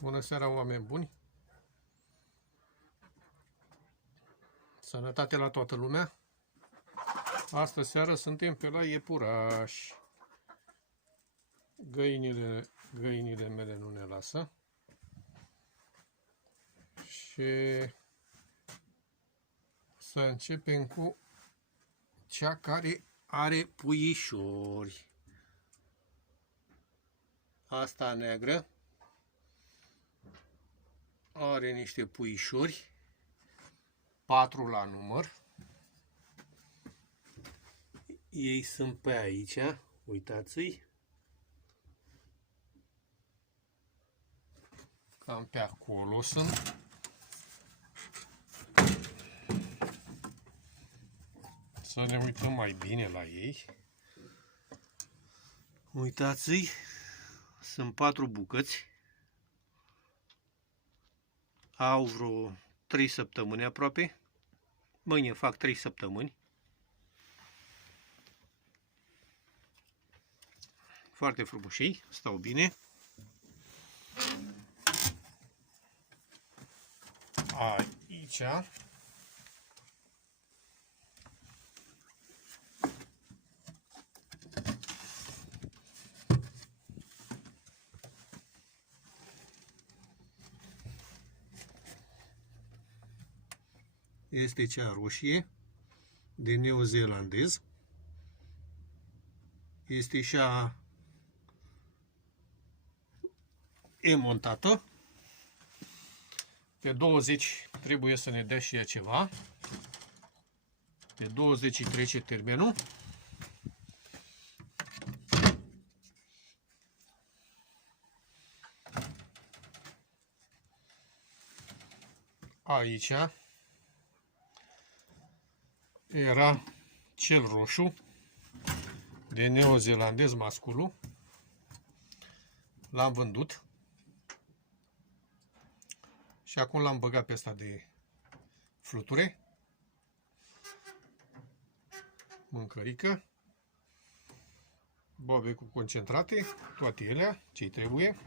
Bună seara, oameni buni! Sănătate la toată lumea! Astă seară suntem pe la iepuraș. Găinile mele nu ne lasă. Și să începem cu cea care are puișori. Asta neagră are niște puișori, 4 la număr. Ei sunt pe aici, uitați-i. Cam pe acolo sunt. Să ne uităm mai bine la ei. Uitați-i, sunt 4 bucăți. Au vreo 3 săptămâni aproape. Mâine fac 3 săptămâni. Foarte frumoșii, stau bine. Aici este cea roșie de neozeelandez. Este și a montată. Pe 20 trebuie să ne dea și ea ceva. Pe 20 trece termenul. Aici era cel roșu de neozeelandez masculul. L-am vândut. Și acum l-am băgat pe ăsta de fluture. Mâncărică. Boabe cu concentrate. Toate ele, ce-i trebuie.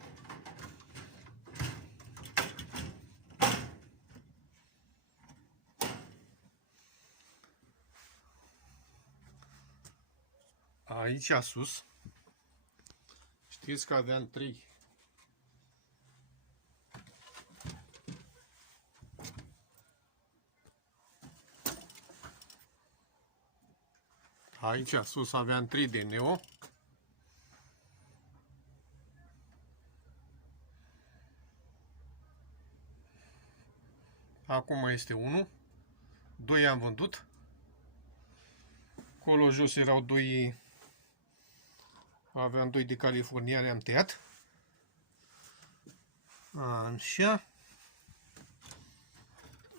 Aici sus. Știți că aveam 3. Aici sus aveam 3 de neo. Acum mai este 1. 2 am vândut. Acolo jos erau 2. Aveam 2 de californiane, am tăiat. Așa.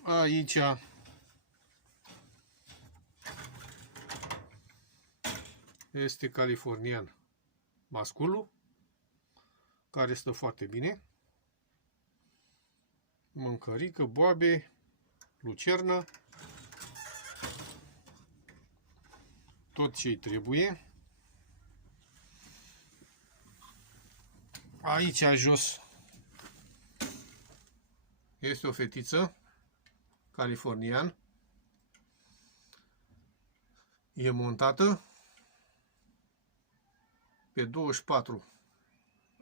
Aici este californian masculul, care stă foarte bine. Mâncărică, boabe, lucernă. Tot ce-i trebuie. Aici jos este o fetiță californian. E montată. Pe 24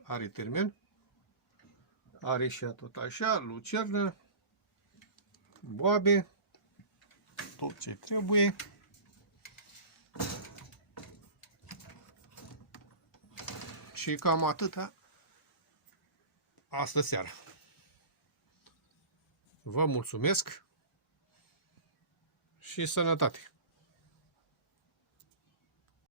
are termen. Are și ea tot așa, lucernă, boabe, tot ce trebuie. Și cam atâta astă seară. Vă mulțumesc și sănătate!